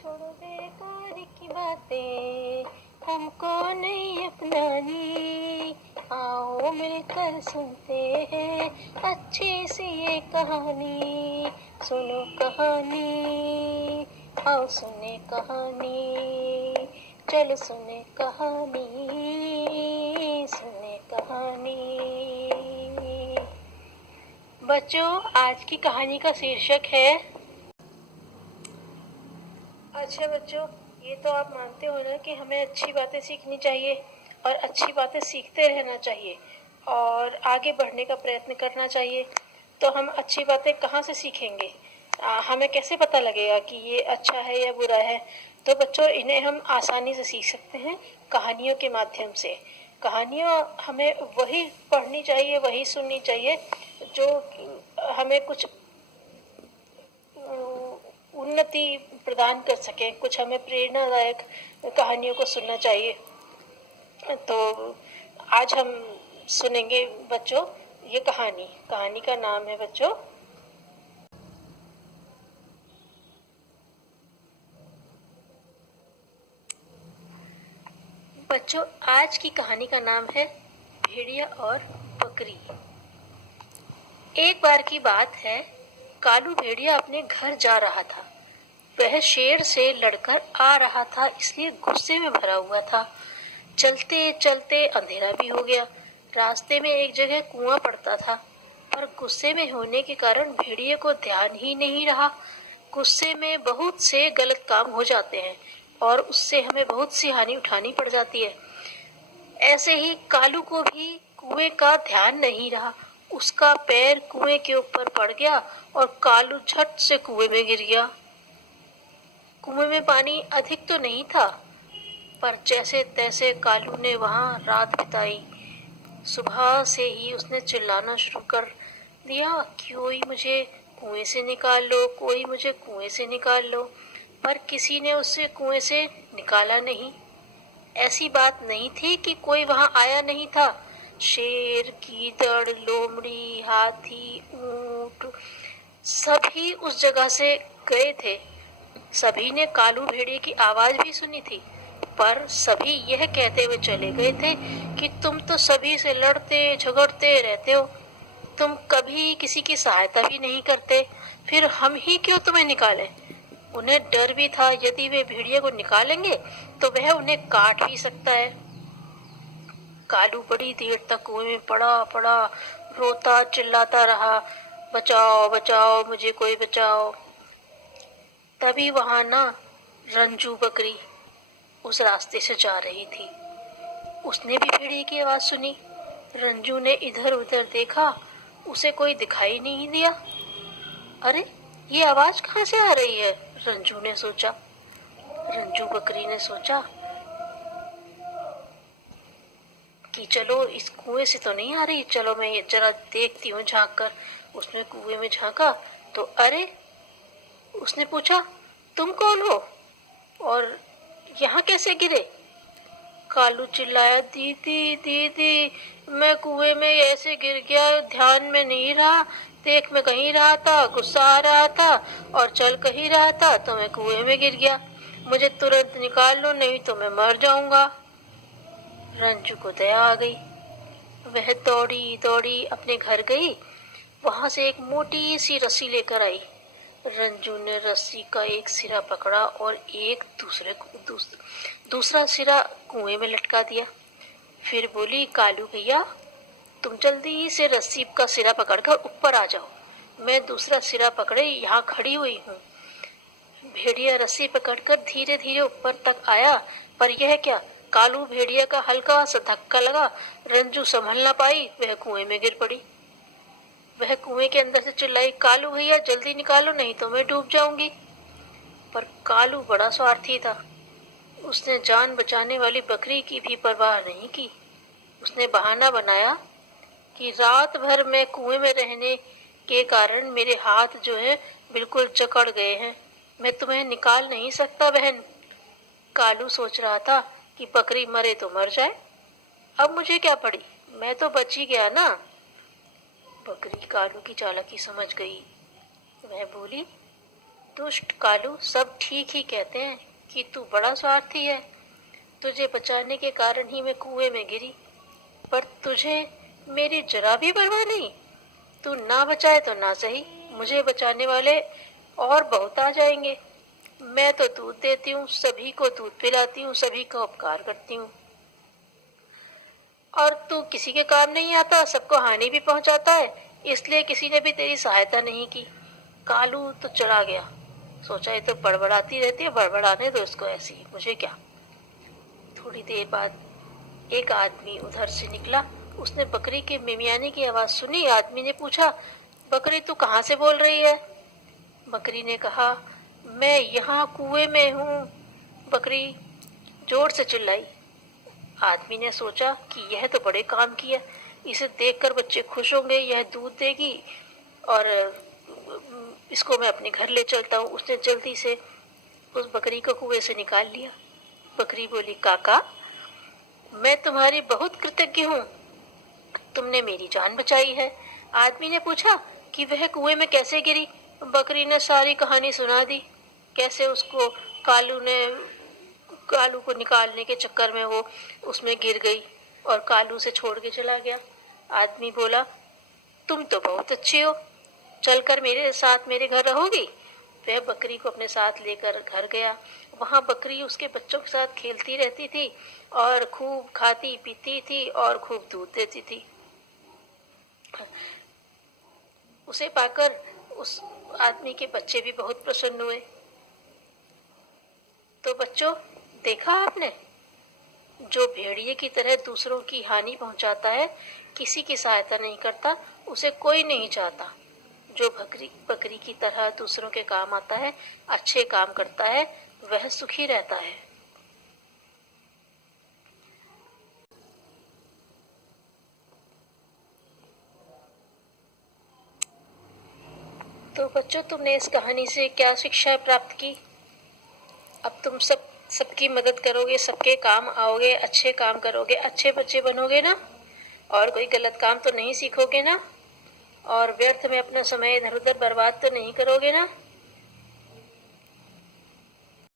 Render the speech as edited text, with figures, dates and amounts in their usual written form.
छोड़ो बेकार की बातें, हमको नहीं अपनानी। आओ मिलकर सुनते हैं अच्छी सी ये कहानी। सुनो कहानी, आओ सुने कहानी, चलो सुने कहानी, सुने कहानी। बच्चों, आज की कहानी का शीर्षक है। अच्छा बच्चों, ये तो आप मानते हो ना कि हमें अच्छी बातें सीखनी चाहिए और अच्छी बातें सीखते रहना चाहिए और आगे बढ़ने का प्रयत्न करना चाहिए। तो हम अच्छी बातें कहाँ से सीखेंगे? हमें कैसे पता लगेगा कि ये अच्छा है या बुरा है? तो बच्चों, इन्हें हम आसानी से सीख सकते हैं कहानियों के माध्यम से। कहानियाँ हमें वही पढ़नी चाहिए, वही सुननी चाहिए जो हमें कुछ उन्नति प्रदान कर सके, कुछ हमें प्रेरणादायक कहानियों को सुनना चाहिए। तो आज हम सुनेंगे बच्चों ये कहानी का नाम है बच्चों आज की कहानी का नाम है भेड़िया और बकरी। एक बार की बात है, कालू भेड़िया अपने घर जा रहा था। वह शेर से लड़कर आ रहा था, इसलिए गुस्से में भरा हुआ था। चलते चलते अंधेरा भी हो गया। रास्ते में एक जगह कुआं पड़ता था, पर गुस्से में होने के कारण भेड़िए को ध्यान ही नहीं रहा। गुस्से में बहुत से गलत काम हो जाते हैं और उससे हमें बहुत सी हानि उठानी पड़ जाती है। ऐसे ही कालू को भी कुएं का ध्यान नहीं रहा। उसका पैर कुएं के ऊपर पड़ गया और कालू झट से कुएं में गिर गया। कुएं में पानी अधिक तो नहीं था, पर जैसे तैसे कालू ने वहां रात बिताई। सुबह से ही उसने चिल्लाना शुरू कर दिया, कोई मुझे कुएं से निकाल लो, कोई मुझे कुएं से निकाल लो। पर किसी ने उसे कुएं से निकाला नहीं। ऐसी बात नहीं थी कि कोई वहां आया नहीं था। शेर, गीदड़, लोमड़ी, हाथी, ऊंट सभी उस जगह से गए थे। सभी ने कालू भेड़िए की आवाज भी सुनी थी, पर सभी यह कहते हुए चले गए थे कि तुम तो सभी से लड़ते झगड़ते रहते हो, तुम कभी किसी की सहायता भी नहीं करते, फिर हम ही क्यों तुम्हें निकालें? उन्हें डर भी था, यदि वे भेड़िए को निकालेंगे तो वह उन्हें काट भी सकता है। कालू बड़ी देर तक कुएं में पड़ा पड़ा रोता चिल्लाता रहा, बचाओ बचाओ, मुझे कोई बचाओ। तभी वहां ना रंजू बकरी उस रास्ते से जा रही थी। उसने भी भेड़िए की आवाज सुनी। रंजू ने इधर उधर देखा, उसे कोई दिखाई नहीं दिया। अरे, ये आवाज कहाँ से आ रही है? रंजू ने सोचा। रंजू बकरी ने सोचा कि चलो इस कुएं से तो नहीं आ रही, चलो मैं ये जरा देखती हूँ झांक कर। उसने कुएं में झांका तो अरे, उसने पूछा, तुम कौन हो और यहाँ कैसे गिरे? कालू चिल्लाया, दीदी दीदी, मैं कुएं में ऐसे गिर गया, ध्यान में नहीं रहा, देख मैं कहीं रहा था, गुस्सा आ रहा था और चल कहीं रहा था तो मैं कुएं में गिर गया, मुझे तुरंत निकाल लो नहीं तो मैं मर जाऊंगा। रंजू को दया आ गई। वह दौड़ी दौड़ी अपने घर गई। वहां से एक मोटी सी रस्सी लेकर आई। रंजू ने रस्सी का एक सिरा पकड़ा और एक दूसरा सिरा कुएं में लटका दिया। फिर बोली, कालू भैया, तुम जल्दी से रस्सी का सिरा पकड़कर ऊपर आ जाओ, मैं दूसरा सिरा पकड़े यहाँ खड़ी हुई हूँ। भेड़िया रस्सी पकड़कर धीरे धीरे ऊपर तक आया, पर यह क्या, कालू भेड़िया का हल्का सा धक्का लगा। रंजू संभल ना पाई, वह कुएं में गिर पड़ी। वह कुएं के अंदर से चिल्लाई, कालू भैया जल्दी निकालो नहीं तो मैं डूब जाऊंगी। पर कालू बड़ा स्वार्थी था। उसने जान बचाने वाली बकरी की भी परवाह नहीं की। उसने बहाना बनाया कि रात भर मैं कुएं में रहने के कारण मेरे हाथ जो है बिल्कुल जकड़ गए हैं, मैं तुम्हें निकाल नहीं सकता बहन। कालू सोच रहा था कि बकरी मरे तो मर जाए, अब मुझे क्या पड़ी, मैं तो बच ही गया ना। बकरी कालू की चालाकी समझ गई। वह बोली, दुष्ट कालू, सब ठीक ही कहते हैं कि तू बड़ा स्वार्थी है। तुझे बचाने के कारण ही मैं कुएं में गिरी, पर तुझे मेरी जरा भी परवाह नहीं। तू ना बचाए तो ना सही, मुझे बचाने वाले और बहुत आ जाएंगे। मैं तो दूध देती हूँ, सभी को दूध पिलाती हूँ, सभी का उपकार करती हूँ, और तू किसी के काम नहीं आता, सबको हानि भी पहुंचाता है, इसलिए किसी ने भी तेरी सहायता नहीं की। कालू तो चला गया, सोचा ये तो बड़बड़ाती रहती है, बड़बड़ाने दो इसको, ऐसी मुझे क्या। थोड़ी देर बाद एक आदमी उधर से निकला। उसने बकरी के मिमियाने की आवाज सुनी। आदमी ने पूछा, बकरी तू कहाँ से बोल रही है? बकरी ने कहा, मैं यहाँ कुएं में हूँ। बकरी जोर से चिल्लाई। आदमी ने सोचा कि यह तो बड़े काम की है, इसे देखकर बच्चे खुश होंगे, यह दूध देगी और इसको मैं अपने घर ले चलता हूँ। उसने जल्दी से उस बकरी को कुएं से निकाल लिया। बकरी बोली, काका मैं तुम्हारी बहुत कृतज्ञ हूँ, तुमने मेरी जान बचाई है। आदमी ने पूछा कि वह कुएं में कैसे गिरी। बकरी ने सारी कहानी सुना दी, कैसे उसको कालू को निकालने के चक्कर में वो उसमें गिर गई और कालू से छोड़ के चला गया। आदमी बोला, तुम तो बहुत अच्छी हो, चलकर मेरे साथ मेरे घर रहोगी? वह बकरी को अपने साथ लेकर घर गया। वहां बकरी उसके बच्चों के साथ खेलती रहती थी और खूब खाती पीती थी और खूब दूध देती थी। उसे पाकर उस आदमी के बच्चे भी बहुत प्रसन्न हुए। तो बच्चों, देखा आपने, जो भेड़िए की तरह दूसरों की हानि पहुंचाता है, किसी की सहायता नहीं करता, उसे कोई नहीं चाहता। जो बकरी की तरह दूसरों के काम आता है, अच्छे काम करता है, वह सुखी रहता है। तो बच्चों, तुमने इस कहानी से क्या शिक्षा प्राप्त की? अब तुम सबकी मदद करोगे, सबके काम आओगे, अच्छे काम करोगे, अच्छे बच्चे बनोगे ना, और कोई गलत काम तो नहीं सीखोगे ना, और व्यर्थ में अपना समय इधर उधर बर्बाद तो नहीं करोगे ना।